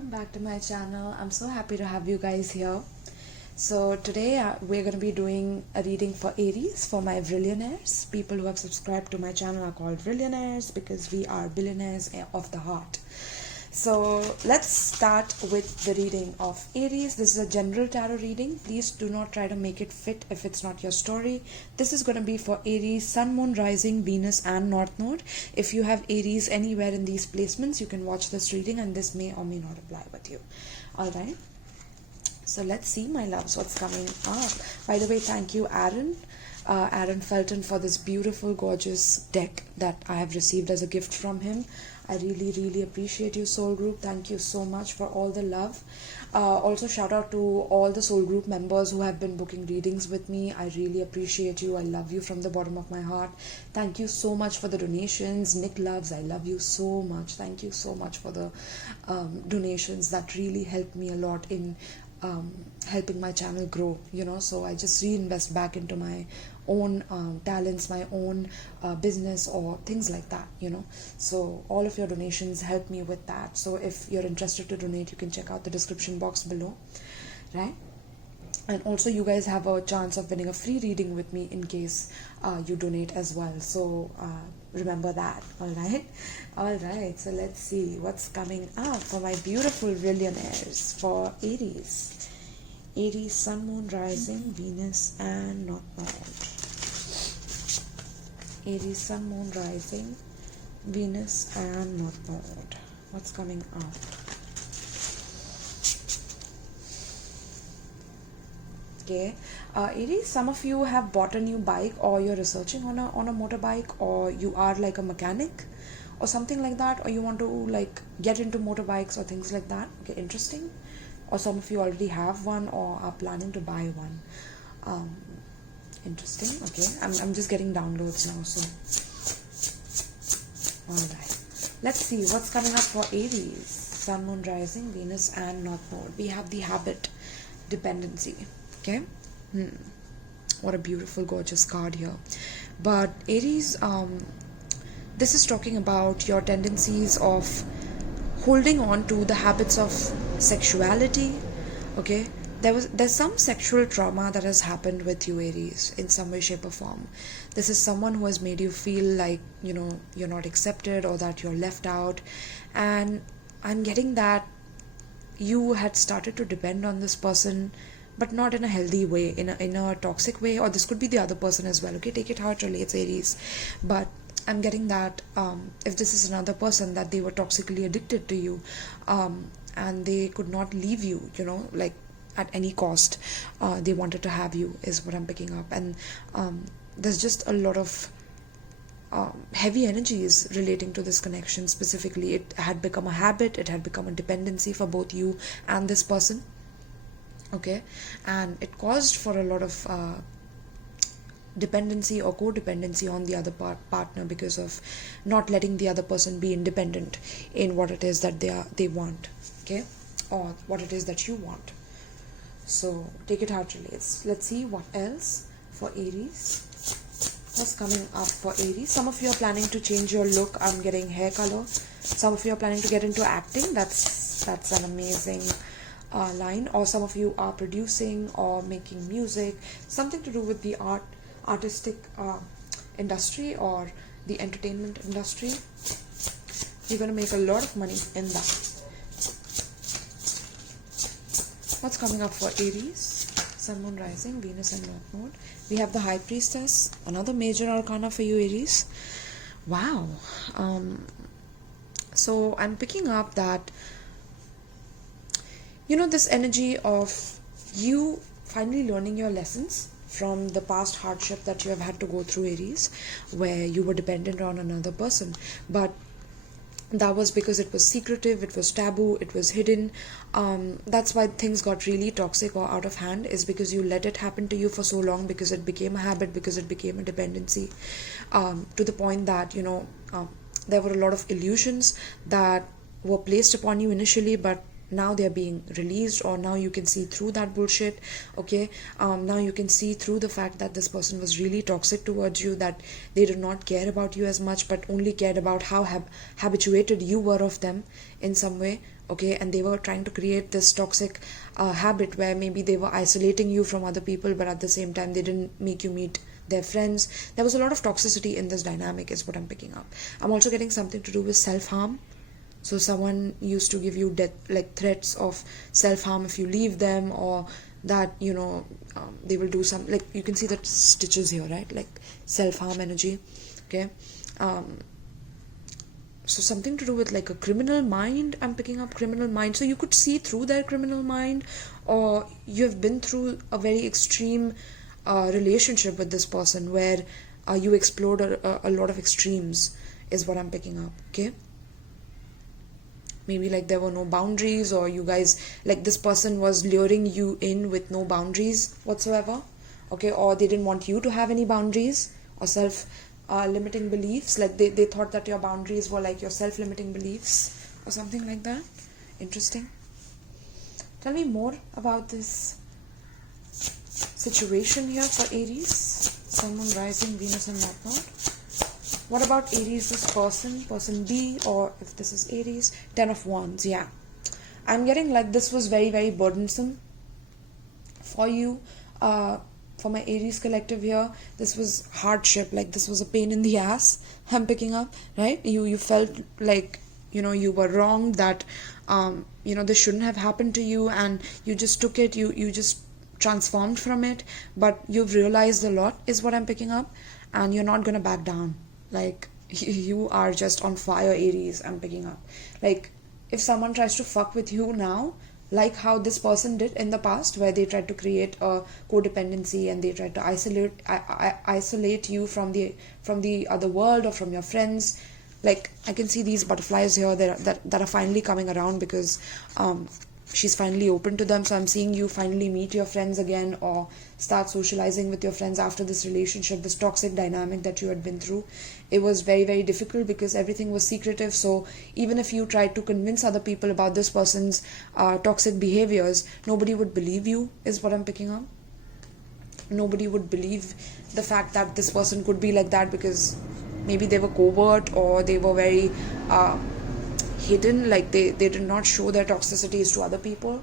welcome back to my channel. I'm so happy to have you guys here. So today we're going to be doing a reading for Aries, for my billionaires. People who have subscribed to my channel are called billionaires because we are billionaires of the heart. So let's start with the reading of Aries. This is a general tarot reading. Please do not try to make it fit if it's not your story. This is going to be for Aries, Sun, Moon, Rising, Venus and North Node. If you have Aries anywhere in these placements, you can watch this reading and this may or may not apply with you. Alright. So let's see, my loves, what's coming up. By the way, thank you, Aaron Felton, for this beautiful, gorgeous deck that I have received as a gift from him. I really appreciate you, soul group. Thank you so much for all the love. Also shout out to all the soul group members who have been booking readings with me. I really appreciate you. I love you from the bottom of my heart. Thank you so much for the donations. Nick Loves, I love you so much. Thank you so much for the donations. That really helped me a lot in helping my channel grow, so I just reinvest back into my own talents, my own business or things like that, so all of your donations help me with that. So if you're interested to donate, you can check out the description box below, right? And also you guys have a chance of winning a free reading with me in case you donate as well, so remember that. All right, so let's see what's coming up for my beautiful billionaires for Aries, Sun, Moon, Rising, Venus and North Node. Aries, Sun, Moon, Rising, Venus and North Node. What's coming up? Okay, Aries, some of you have bought a new bike, or you're researching on a motorbike, or you are like a mechanic or something like that, or you want to like get into motorbikes or things like that. Okay, interesting. Or some of you already have one or are planning to buy one. Interesting. Okay, I'm just getting downloads now, so alright, let's see what's coming up for Aries, Sun, Moon, Rising, Venus and North Node. We have the habit, dependency. Okay, what a beautiful, gorgeous card here. But Aries, this is talking about your tendencies of holding on to the habits of sexuality. Okay, there's some sexual trauma that has happened with you, Aries, in some way, shape or form. This is someone who has made you feel like you're not accepted or that you're left out, and I'm getting that you had started to depend on this person, but not in a healthy way, in a toxic way, or this could be the other person as well. Okay, take it how it relates, Aries. But I'm getting that if this is another person, that they were toxically addicted to you, and they could not leave you, like at any cost. They wanted to have you, is what I'm picking up. And there's just a lot of heavy energies relating to this connection. Specifically, it had become a habit, it had become a dependency for both you and this person. Okay, and it caused for a lot of dependency or codependency on the other partner because of not letting the other person be independent in what it is that they want, okay, or what it is that you want. So take it how it relates. Let's see what else for Aries. What's coming up for Aries? Some of you are planning to change your look. I'm getting hair color. Some of you are planning to get into acting. That's an amazing line. Or some of you are producing or making music, something to do with the artistic industry or the entertainment industry. You're going to make a lot of money in that. What's coming up for Aries, Sun, Moon, Rising, Venus and North Node? We have the High Priestess, another major arcana for you, Aries. Wow. So I'm picking up that this energy of you finally learning your lessons from the past hardship that you have had to go through, Aries, where you were dependent on another person, but that was because it was secretive, it was taboo, it was hidden. That's why things got really toxic or out of hand, is because you let it happen to you for so long, because it became a habit, because it became a dependency, to the point that there were a lot of illusions that were placed upon you initially, but now they're being released, or now you can see through that bullshit. Okay, now you can see through the fact that this person was really toxic towards you, that they did not care about you as much, but only cared about how habituated you were of them in some way. okay, and they were trying to create this toxic habit where maybe they were isolating you from other people, but at the same time they didn't make you meet their friends. There was a lot of toxicity in this dynamic is what I'm picking up. I'm also getting something to do with self-harm. So someone used to give you death, like threats of self-harm if you leave them, or that they will do some, like you can see the stitches here, right? Like self-harm energy. Okay. So something to do with like a criminal mind. I'm picking up criminal mind. So you could see through their criminal mind, or you have been through a very extreme relationship with this person where you explored a lot of extremes is what I'm picking up. Okay. Maybe like there were no boundaries, or you guys, like this person was luring you in with no boundaries whatsoever. Okay. Or they didn't want you to have any boundaries or limiting beliefs. Like they thought that your boundaries were like your self-limiting beliefs or something like that. Interesting. Tell me more about this situation here for Aries, Sun, Moon, Rising, Venus and whatnot. What about Aries, this person B, or if this is Aries, 10 of Wands. Yeah, I'm getting like this was very, very burdensome for you. For my Aries collective here, this was hardship, like this was a pain in the ass. I'm picking up, right? You felt like you were wrong, that this shouldn't have happened to you, and you just took it, you just transformed from it, but you've realized a lot is what I'm picking up, and you're not gonna back down. Like you are just on fire, Aries. I'm picking up, like if someone tries to fuck with you now, like how this person did in the past, where they tried to create a codependency and they tried to isolate you from the other world or from your friends. Like I can see these butterflies here that are finally coming around, because she's finally open to them. So I'm seeing you finally meet your friends again, or start socializing with your friends after this relationship, this toxic dynamic that you had been through. It was very, very difficult because everything was secretive. So even if you tried to convince other people about this person's toxic behaviors, nobody would believe you, is what I'm picking up. Nobody would believe the fact that this person could be like that, because maybe they were covert, or they were very hidden, like they did not show their toxicities to other people,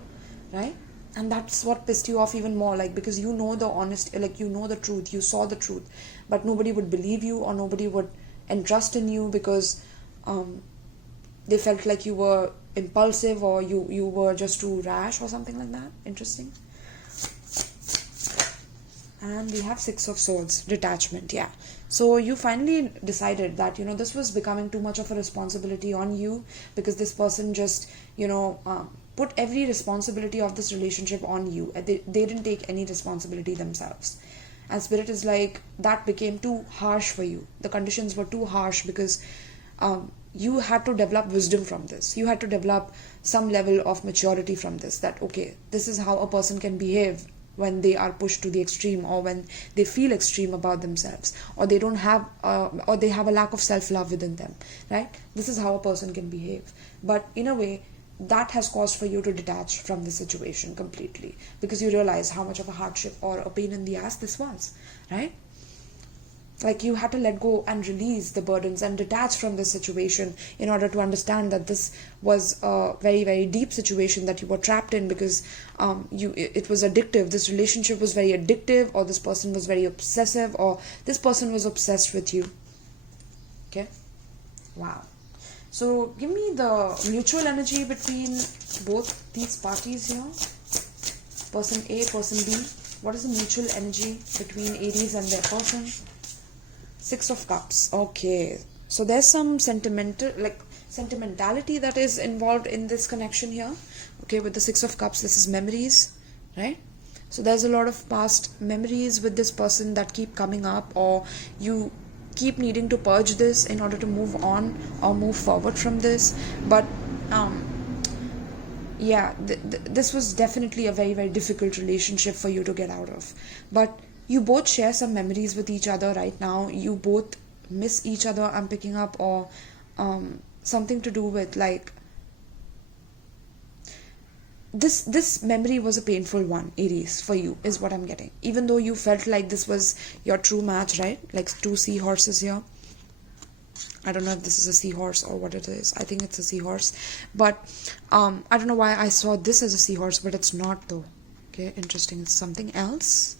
right? And that's what pissed you off even more, like because you know the honesty, like you know the truth, you saw the truth, but nobody would believe you, or nobody would entrust in you, because they felt like you were impulsive, or you were just too rash or something like that. Interesting. And we have 6 of Swords, detachment. Yeah, so you finally decided that this was becoming too much of a responsibility on you, because this person just put every responsibility of this relationship on you. They didn't take any responsibility themselves, and Spirit is like, that became too harsh for you. The conditions were too harsh, because you had to develop wisdom from this. You had to develop some level of maturity from this, that okay, this is how a person can behave when they are pushed to the extreme, or when they feel extreme about themselves, or they don't have or they have a lack of self-love within them, right? This is how a person can behave. But in a way, that has caused for you to detach from the situation completely, because you realize how much of a hardship or a pain in the ass this was, right? Like you had to let go and release the burdens and detach from this situation in order to understand that this was a very, very deep situation that you were trapped in, because it was addictive. This relationship was very addictive, or this person was very obsessive, or this person was obsessed with you. Okay. Wow. So give me the mutual energy between both these parties here. Person A, person B. What is the mutual energy between Aries and their person? 6 of Cups. Okay, so there's some sentimentality that is involved in this connection here. Okay, with the 6 of Cups, this is memories, right? So there's a lot of past memories with this person that keep coming up, or you keep needing to purge this in order to move on or move forward from this. But yeah, this was definitely a very, very difficult relationship for you to get out of. But you both share some memories with each other right now. You both miss each other, I'm picking up, or something to do with like this memory was a painful one, Aries, for you, is what I'm getting. Even though you felt like this was your true match, right? Like 2 seahorses here. I don't know if this is a seahorse or what it is. I think it's a seahorse. But I don't know why I saw this as a seahorse, but it's not though. Okay, interesting. It's something else.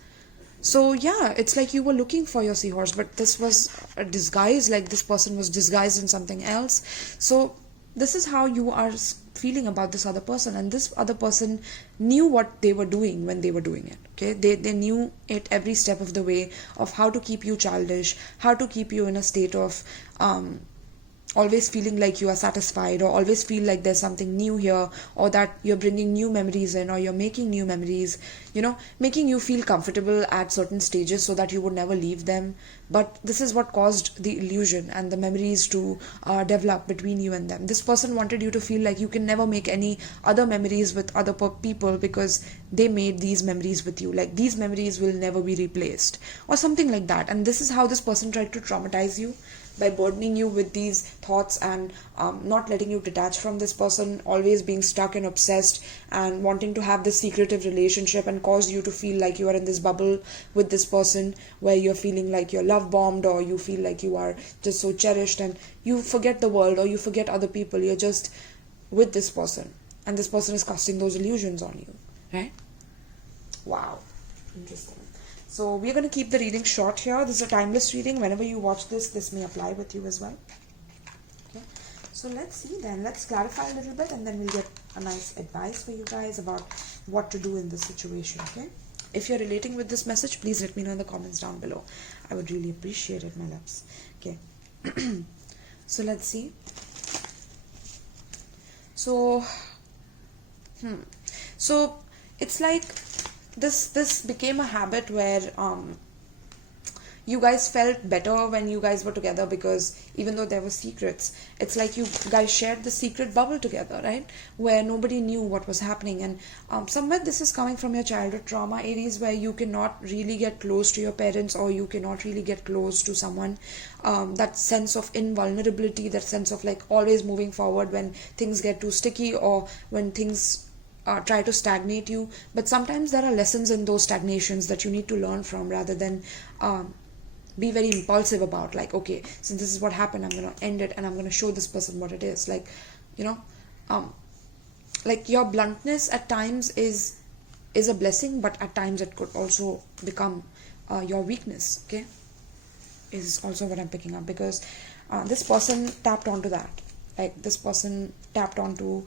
So yeah, it's like you were looking for your seahorse, but this was a disguise, like this person was disguised in something else. So this is how you are feeling about this other person, and this other person knew what they were doing when they were doing it. Okay, they knew it every step of the way, of how to keep you childish, how to keep you in a state of always feeling like you are satisfied, or always feel like there's something new here, or that you're bringing new memories in, or you're making new memories, making you feel comfortable at certain stages so that you would never leave them. But this is what caused the illusion and the memories to develop between you and them. This person wanted you to feel like you can never make any other memories with other people, because they made these memories with you, like these memories will never be replaced, or something like that. And this is how this person tried to traumatize you, by burdening you with these thoughts, and not letting you detach from this person, always being stuck and obsessed, and wanting to have this secretive relationship, and cause you to feel like you are in this bubble with this person, where you're feeling like you're love bombed, or you feel like you are just so cherished, and you forget the world, or you forget other people. You're just with this person, and this person is casting those illusions on you, right? Wow, interesting. So we're going to keep the reading short here. This is a timeless reading. Whenever you watch this may apply with you as well. Okay. So let's see then. Let's clarify a little bit, and then we'll get a nice advice for you guys about what to do in this situation. Okay. If you're relating with this message, please let me know in the comments down below. I would really appreciate it, my loves. Okay. So let's see. So, So it's like this became a habit where you guys felt better when you guys were together, because even though there were secrets, it's like you guys shared the secret bubble together, right? Where nobody knew what was happening. And somewhere this is coming from your childhood trauma, Aries, where you cannot really get close to your parents, or you cannot really get close to someone. That sense of invulnerability, that sense of like always moving forward when things get too sticky, or when things try to stagnate you. But sometimes there are lessons in those stagnations that you need to learn from, rather than be very impulsive about, like, okay, since this is what happened, I'm going to end it, and I'm going to show this person what it is. Like, like your bluntness at times is a blessing, but at times it could also become your weakness. Okay, is also what I'm picking up, because this person tapped onto that. Like, this person tapped onto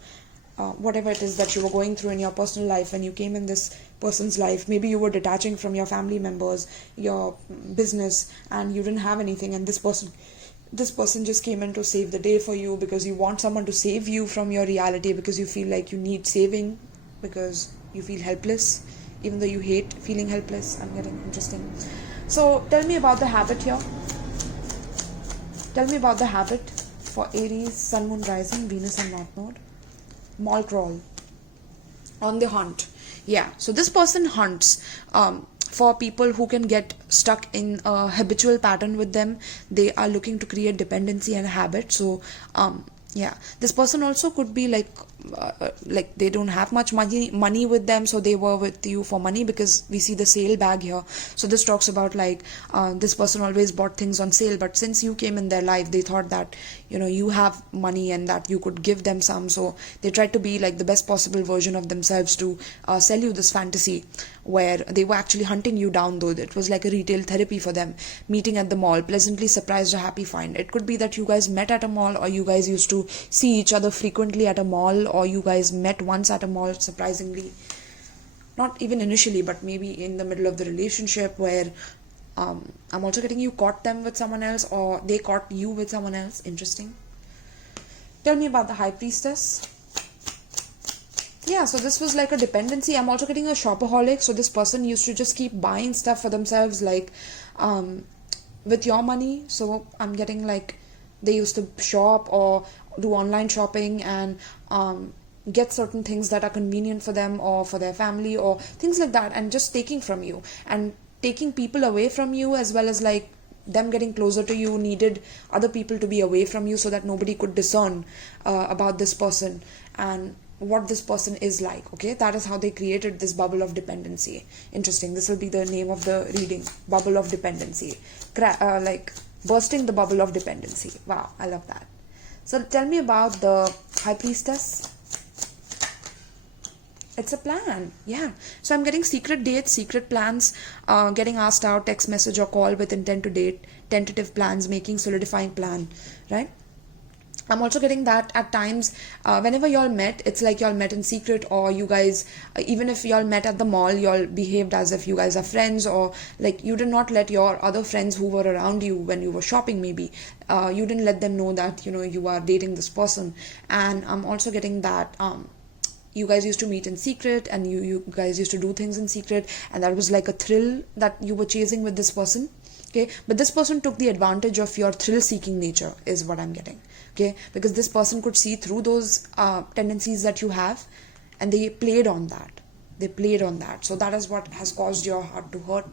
whatever it is that you were going through in your personal life when you came in this person's life. Maybe you were detaching from your family members, your business, and you didn't have anything, and this person just came in to save the day for you, because you want someone to save you from your reality, because you feel like you need saving, because you feel helpless, even though you hate feeling helpless. I'm getting interesting. So tell me about the habit here. Tell me about the habit for Aries, Sun, Moon, Rising, Venus and North Node. Mall crawl, on the hunt. Yeah, so this person hunts for people who can get stuck in a habitual pattern with them. They are looking to create dependency and habit. So yeah, this person also could be like they don't have much money with them, so they were with you for money, because we see the sale bag here. So this talks about like this person always bought things on sale, but since you came in their life, they thought that you have money and that you could give them some, so they tried to be like the best possible version of themselves to sell you this fantasy, where they were actually hunting you down, though it was like a retail therapy for them. Meeting at the mall, pleasantly surprised, a happy find. It could be that you guys met at a mall, or you guys used to see each other frequently at a mall, or you guys met once at a mall, surprisingly. Not even initially, but maybe in the middle of the relationship, where I'm also getting you caught them with someone else, or they caught you with someone else. Interesting. Tell me about the High Priestess. Yeah, so this was like a dependency. I'm also getting a shopaholic. So this person used to just keep buying stuff for themselves, like with your money. So I'm getting like they used to shop or do online shopping, and get certain things that are convenient for them or for their family or things like that, and just taking from you and taking people away from you, as well as like them getting closer to you needed other people to be away from you, so that nobody could discern about this person and what this person is like. Okay, that is how they created this bubble of dependency. Interesting. This will be the name of the reading, bubble of dependency. Like bursting the bubble of dependency. Wow, I love that. So tell me about the High Priestess. It's a plan. Yeah. So I'm getting secret dates, secret plans, getting asked out, text message or call with intent to date, tentative plans, making solidifying plan, right? I'm also getting that at times, whenever y'all met, it's like y'all met in secret, or you guys, even if y'all met at the mall, y'all behaved as if you guys are friends, or like you did not let your other friends who were around you when you were shopping, maybe, you didn't let them know that, you are dating this person. And I'm also getting that, you guys used to meet in secret, and you guys used to do things in secret, and that was like a thrill that you were chasing with this person. Okay, but this person took the advantage of your thrill seeking nature, is what I'm getting. Okay, because this person could see through those tendencies that you have, and they played on that. So that is what has caused your heart to hurt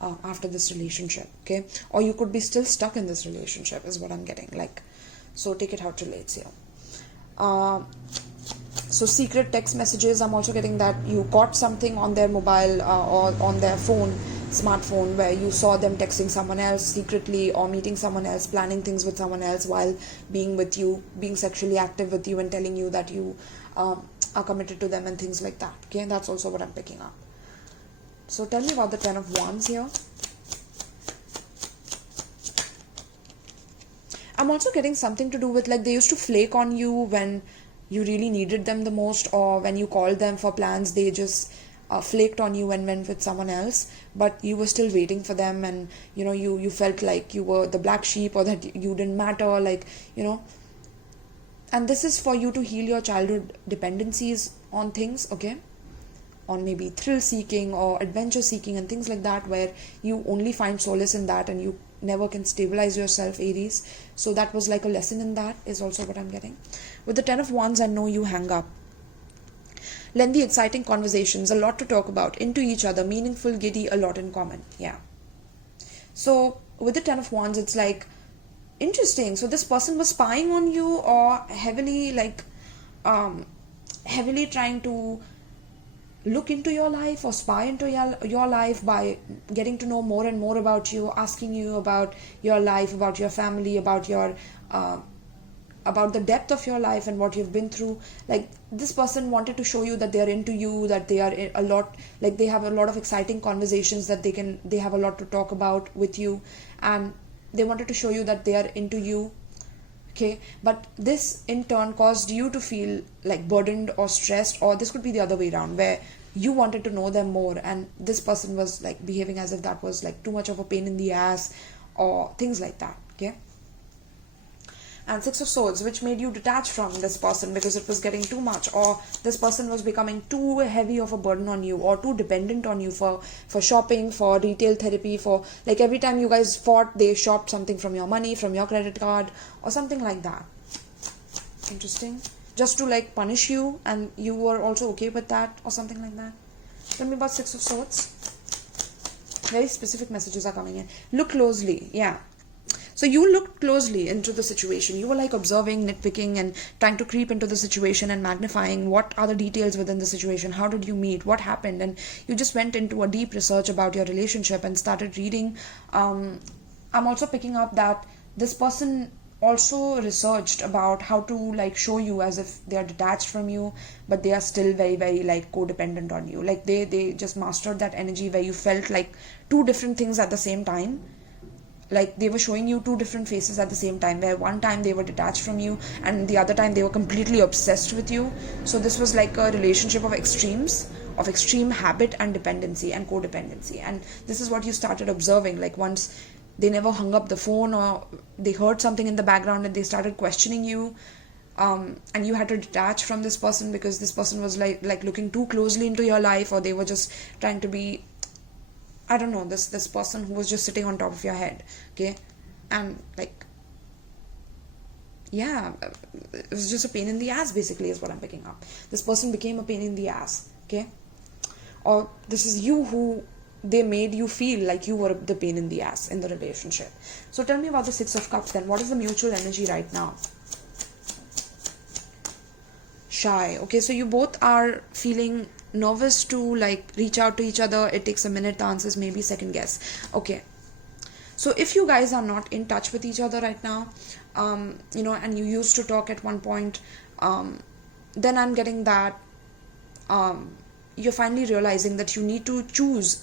after this relationship. Okay, or you could be still stuck in this relationship, is what I'm getting. Like, so take it how it relates here. So secret text messages, I'm also getting that you caught something on their mobile or on their smartphone, where you saw them texting someone else secretly, or meeting someone else, planning things with someone else while being with you, being sexually active with you, and telling you that you are committed to them and things like that. Okay, that's also what I'm picking up. So tell me about the Ten of Wands here. I'm also getting something to do with, like, they used to flake on you when you really needed them the most, or when you called them for plans, they just flaked on you and went with someone else, but you were still waiting for them, and you felt like you were the black sheep, or that you didn't matter, like, and this is for you to heal your childhood dependencies on things, okay, on maybe thrill seeking or adventure seeking and things like that, where you only find solace in that and you never can stabilize yourself, Aries. So that was like a lesson in that, is also what I'm getting. With the Ten of Wands, I know you hang up. Lengthy, exciting conversations, a lot to talk about, into each other, meaningful, giddy, a lot in common. Yeah. So with the Ten of Wands, it's like interesting. So this person was spying on you, or heavily trying to look into your life or spy into your life by getting to know more and more about you, asking you about your life, about your family, about your about the depth of your life and what you've been through. Like, this person wanted to show you that they are into you, that they are a lot, like, they have a lot of exciting conversations, that they have a lot to talk about with you, and they wanted to show you that they are into you. Okay, but this in turn caused you to feel like burdened or stressed, or this could be the other way around, where you wanted to know them more, and this person was like behaving as if that was like too much of a pain in the ass, or things like that. Okay. And Six of Swords, which made you detach from this person because it was getting too much, or this person was becoming too heavy of a burden on you, or too dependent on you for shopping, for retail therapy, for like every time you guys fought, they shopped something from your money, from your credit card, or something like that. Interesting. Just to like punish you, and you were also okay with that, or something like that. Tell me about Six of Swords. Very specific messages are coming in. Look closely. Yeah. So you looked closely into the situation. You were like observing, nitpicking, and trying to creep into the situation and magnifying what are the details within the situation. How did you meet? What happened? And you just went into a deep research about your relationship and started reading. I'm also picking up that this person also researched about how to like show you as if they are detached from you, but they are still very, very like codependent on you. Like they just mastered that energy where you felt like two different things at the same time. Like they were showing you two different faces at the same time, where one time they were detached from you and the other time they were completely obsessed with you. So this was like a relationship of extremes, of extreme habit and dependency and codependency. And this is what you started observing. Like once they never hung up the phone, or they heard something in the background and they started questioning you, and you had to detach from this person because this person was like looking too closely into your life, or they were just trying to be, I don't know, this person who was just sitting on top of your head. Okay. And like, yeah, it was just a pain in the ass, basically, is what I'm picking up. This person became a pain in the ass. Okay. Or this is you who they made you feel like you were the pain in the ass in the relationship. So tell me about the Six of Cups then. What is the mutual energy right now? Shy. Okay, so you both are feeling nervous to like reach out to each other. It takes a minute. The answers maybe second guess. Okay. So if you guys are not in touch with each other right now, you know, and you used to talk at one point, then I'm getting that you're finally realizing that you need to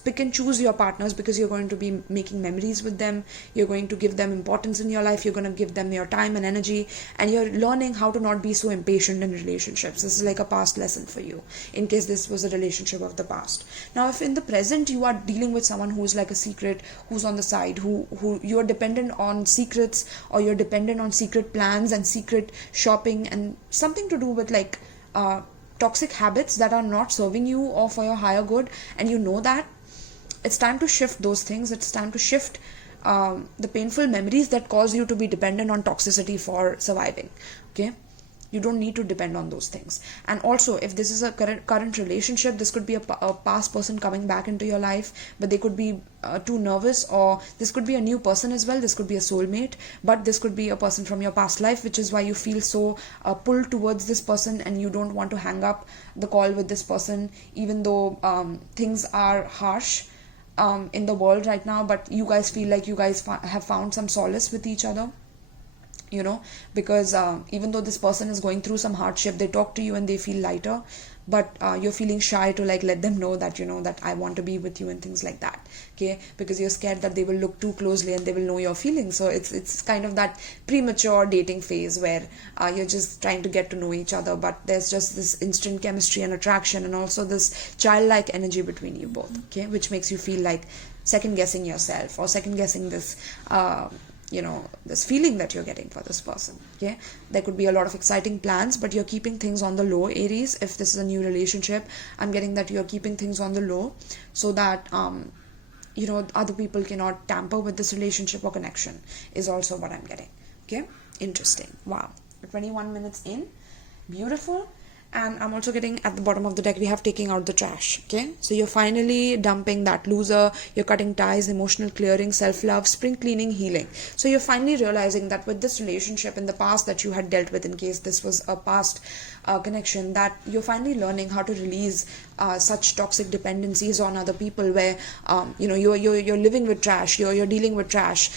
pick and choose your partners, because you're going to be making memories with them, you're going to give them importance in your life, you're going to give them your time and energy, and you're learning how to not be so impatient in relationships. This is like a past lesson for you, in case this was a relationship of the past. Now, if in the present you are dealing with someone who's like a secret, who's on the side, who you're dependent on secrets, or you're dependent on secret plans and secret shopping, and something to do with like toxic habits that are not serving you or for your higher good, and you know that, it's time to shift those things. It's time to shift the painful memories that cause you to be dependent on toxicity for surviving. Okay, you don't need to depend on those things. And also, if this is a current relationship, this could be a past person coming back into your life, but they could be too nervous, or this could be a new person as well. This could be a soulmate, but this could be a person from your past life, which is why you feel so pulled towards this person, and you don't want to hang up the call with this person, even though things are harsh in the world right now, but you guys feel like you guys have found some solace with each other, you know, because even though this person is going through some hardship, they talk to you and they feel lighter, but you're feeling shy to like let them know that, you know, that I want to be with you and things like that. Okay, because you're scared that they will look too closely and they will know your feelings. So it's kind of that premature dating phase where you're just trying to get to know each other, but there's just this instant chemistry and attraction, and also this childlike energy between you both. Okay, which makes you feel like second guessing yourself, or second guessing this you know, this feeling that you're getting for this person. Okay, there could be a lot of exciting plans, but you're keeping things on the low, Aries. If this is a new relationship, I'm getting that you're keeping things on the low, so that you know, other people cannot tamper with this relationship or connection, is also what I'm getting. Okay, interesting. Wow, 21 minutes in, beautiful. And I'm also getting at the bottom of the deck, we have taking out the trash. Okay, so you're finally dumping that loser, you're cutting ties, emotional clearing, self-love, spring cleaning, healing. So you're finally realizing that with this relationship in the past that you had dealt with, in case this was a past connection, that you're finally learning how to release such toxic dependencies on other people, where you know, you're living with trash, you're dealing with trash,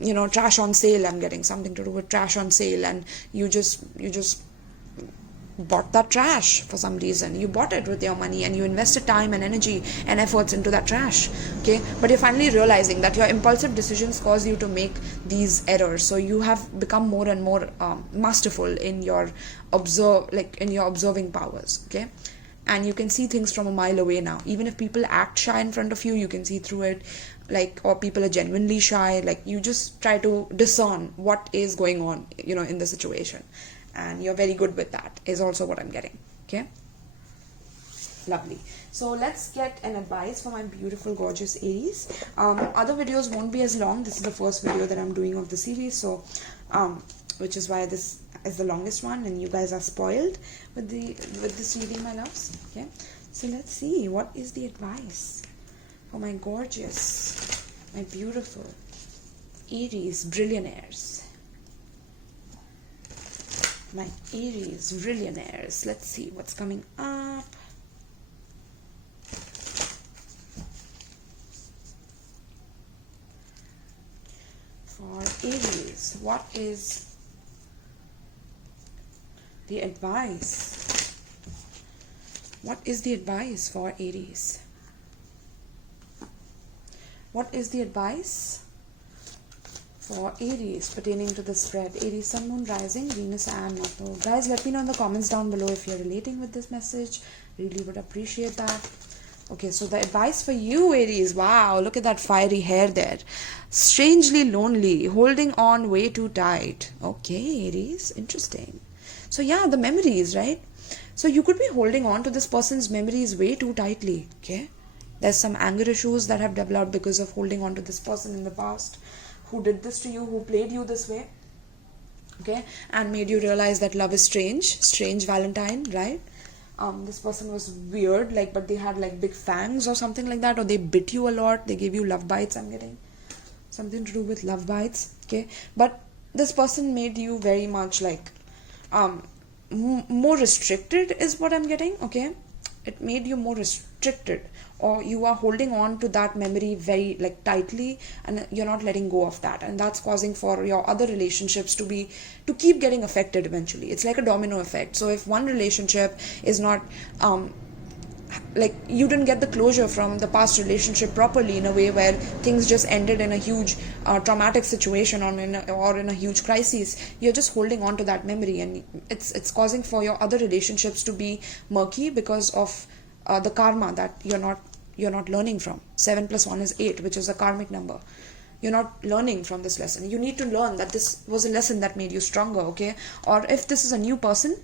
you know, trash on sale. I'm getting something to do with trash on sale, and you just bought that trash for some reason. You bought it with your money, and you invested time and energy and efforts into that trash. Okay, but you're finally realizing that your impulsive decisions cause you to make these errors. So you have become more and more masterful in your observing powers. Okay, and you can see things from a mile away now. Even if people act shy in front of you, you can see through it. Like, or people are genuinely shy, like, you just try to discern what is going on, you know, in the situation, and you're very good with that, is also what I'm getting. Okay, lovely. So let's get an advice for my beautiful, gorgeous Aries. Other videos won't be as long. This is the first video that I'm doing of the series, so which is why this is the longest one, and you guys are spoiled with this reading, my loves. Okay, so let's see, what is the advice for my gorgeous, my beautiful Aries billionaires. My Aries billionaires. Let's see what's coming up. For Aries, what is the advice? What is the advice for Aries? What is the advice for Aries pertaining to the spread? Aries, Sun, Moon, Rising, Venus and Natal. Guys, let me know in the comments down below if you're relating with this message. Really would appreciate that. Okay, so the advice for you, Aries. Wow, look at that fiery hair there. Strangely lonely, holding on way too tight. Okay, Aries, interesting. So yeah, the memories, right? So you could be holding on to this person's memories way too tightly. Okay, there's some anger issues that have developed because of holding on to this person in the past, who did this to you, who played you this way, okay, and made you realize that love is strange Valentine, right? This person was weird, like, but they had like big fangs or something like that, or they bit you a lot, they gave you love bites. I'm getting something to do with love bites. Okay, but this person made you very much like more restricted, is what I'm getting. Okay, it made you more restricted, or you are holding on to that memory very like tightly, and you're not letting go of that, and that's causing for your other relationships to keep getting affected eventually. It's like a domino effect. So if one relationship is not like, you didn't get the closure from the past relationship properly, in a way where things just ended in a huge traumatic situation, or in a huge crisis, you're just holding on to that memory, and it's causing for your other relationships to be murky because of the karma that you're not learning from. 7 plus 1 is 8, which is a karmic number. You're not learning from this lesson. You need to learn that this was a lesson that made you stronger, okay? Or if this is a new person,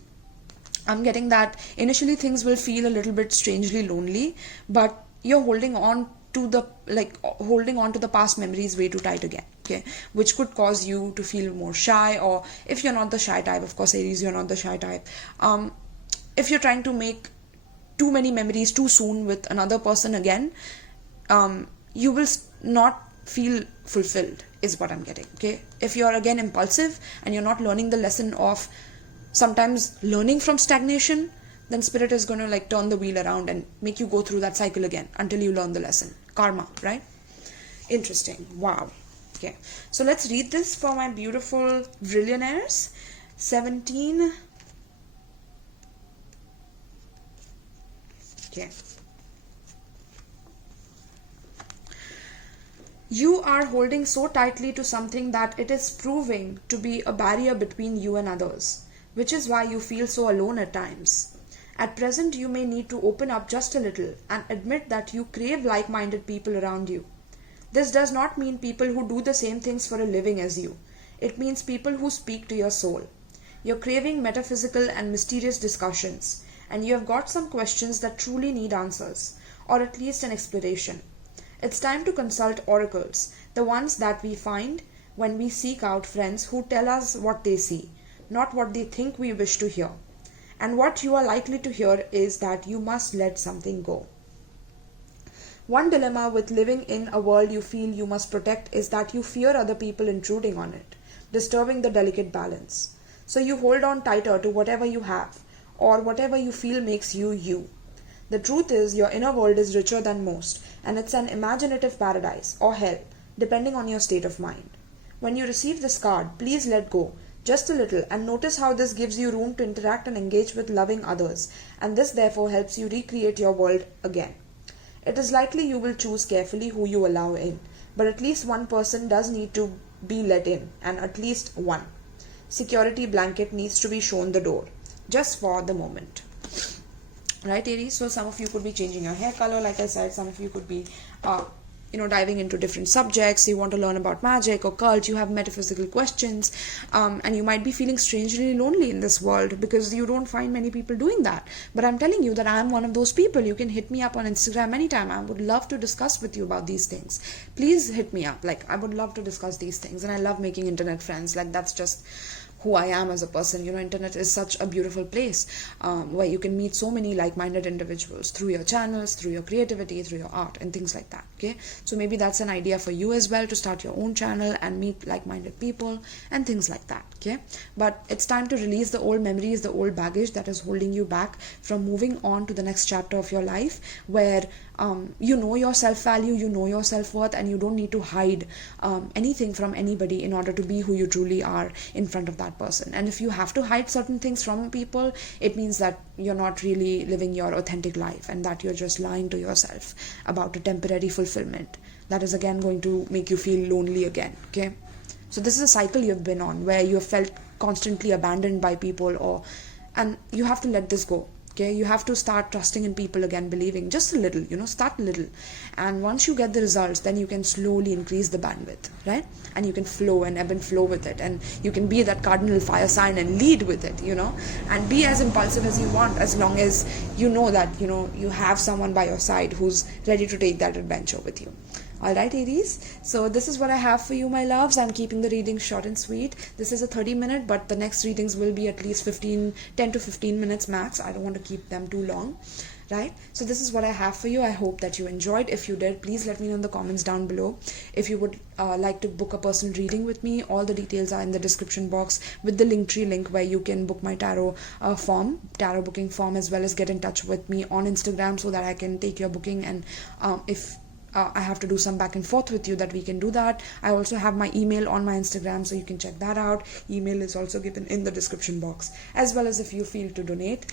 I'm getting that initially things will feel a little bit strangely lonely, but you're holding on to the past memories way too tight again, okay? Which could cause you to feel more shy, or if you're not the shy type, of course, Aries, you're not the shy type. If you're trying to make too many memories too soon with another person again, you will not feel fulfilled, is what I'm getting, okay? If you're again impulsive and you're not learning the lesson of sometimes learning from stagnation, then spirit is going to like turn the wheel around and make you go through that cycle again until you learn the lesson. Karma, right? Interesting. Wow. Okay. So let's read this for my beautiful Vrillionaires. 17. Okay. You are holding so tightly to something that it is proving to be a barrier between you and others, which is why you feel so alone at times. At present, you may need to open up just a little and admit that you crave like-minded people around you. This does not mean people who do the same things for a living as you. It means people who speak to your soul. You're craving metaphysical and mysterious discussions, and you have got some questions that truly need answers, or at least an exploration. It's time to consult oracles, the ones that we find when we seek out friends who tell us what they see, not what they think we wish to hear. And what you are likely to hear is that you must let something go. One dilemma with living in a world you feel you must protect is that you fear other people intruding on it, disturbing the delicate balance. So you hold on tighter to whatever you have, or whatever you feel makes you you. The truth is, your inner world is richer than most, and it's an imaginative paradise, or hell, depending on your state of mind. When you receive this card, please let go, just a little, and notice how this gives you room to interact and engage with loving others, and this therefore helps you recreate your world again. It is likely you will choose carefully who you allow in, but at least one person does need to be let in, and at least one. Security blanket needs to be shown the door, just for the moment. Right, Aries? So some of you could be changing your hair color, like I said. Some of you could be, diving into different subjects. You want to learn about magic or cult. You have metaphysical questions, and you might be feeling strangely lonely in this world because you don't find many people doing that. But I'm telling you that I'm one of those people. You can hit me up on Instagram anytime. I would love to discuss with you about these things. Please hit me up. Like, I would love to discuss these things, and I love making internet friends. Like, that's just who I am as a person. Internet is such a beautiful place where you can meet so many like-minded individuals through your channels, through your creativity, through your art and things like that. Okay, so maybe that's an idea for you as well, to start your own channel and meet like-minded people and things like that. Okay, but it's time to release the old memories, the old baggage that is holding you back from moving on to the next chapter of your life, where you know your self-value, you know your self-worth, and you don't need to hide anything from anybody in order to be who you truly are in front of that person. And if you have to hide certain things from people, it means that you're not really living your authentic life, and that you're just lying to yourself about a temporary fulfillment that is again going to make you feel lonely again. Okay, so this is a cycle you've been on, where you have felt constantly abandoned by people, and you have to let this go. Okay, you have to start trusting in people again, believing just a little, start a little. And once you get the results, then you can slowly increase the bandwidth, right? And you can flow and ebb and flow with it. And you can be that cardinal fire sign and lead with it, and be as impulsive as you want, as long as you know that, you have someone by your side who's ready to take that adventure with you. Alright, Aries, so this is what I have for you, my loves. I'm keeping the reading short and sweet. This is a 30-minute, but the next readings will be at least 10 to 15 minutes max. I don't want to keep them too long, right? So this is what I have for you. I hope that you enjoyed. If you did, please let me know in the comments down below. If you would like to book a personal reading with me, all the details are in the description box with the Linktree link where you can book my tarot booking form, as well as get in touch with me on Instagram so that I can take your booking, and if I have to do some back and forth with you, that we can do that. I also have my email on my Instagram, so you can check that out. Email is also given in the description box, as well as if you feel to donate.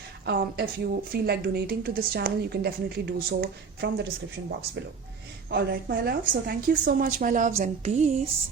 If you feel like donating to this channel, you can definitely do so from the description box below. Alright, my love. So thank you so much, my loves, and peace.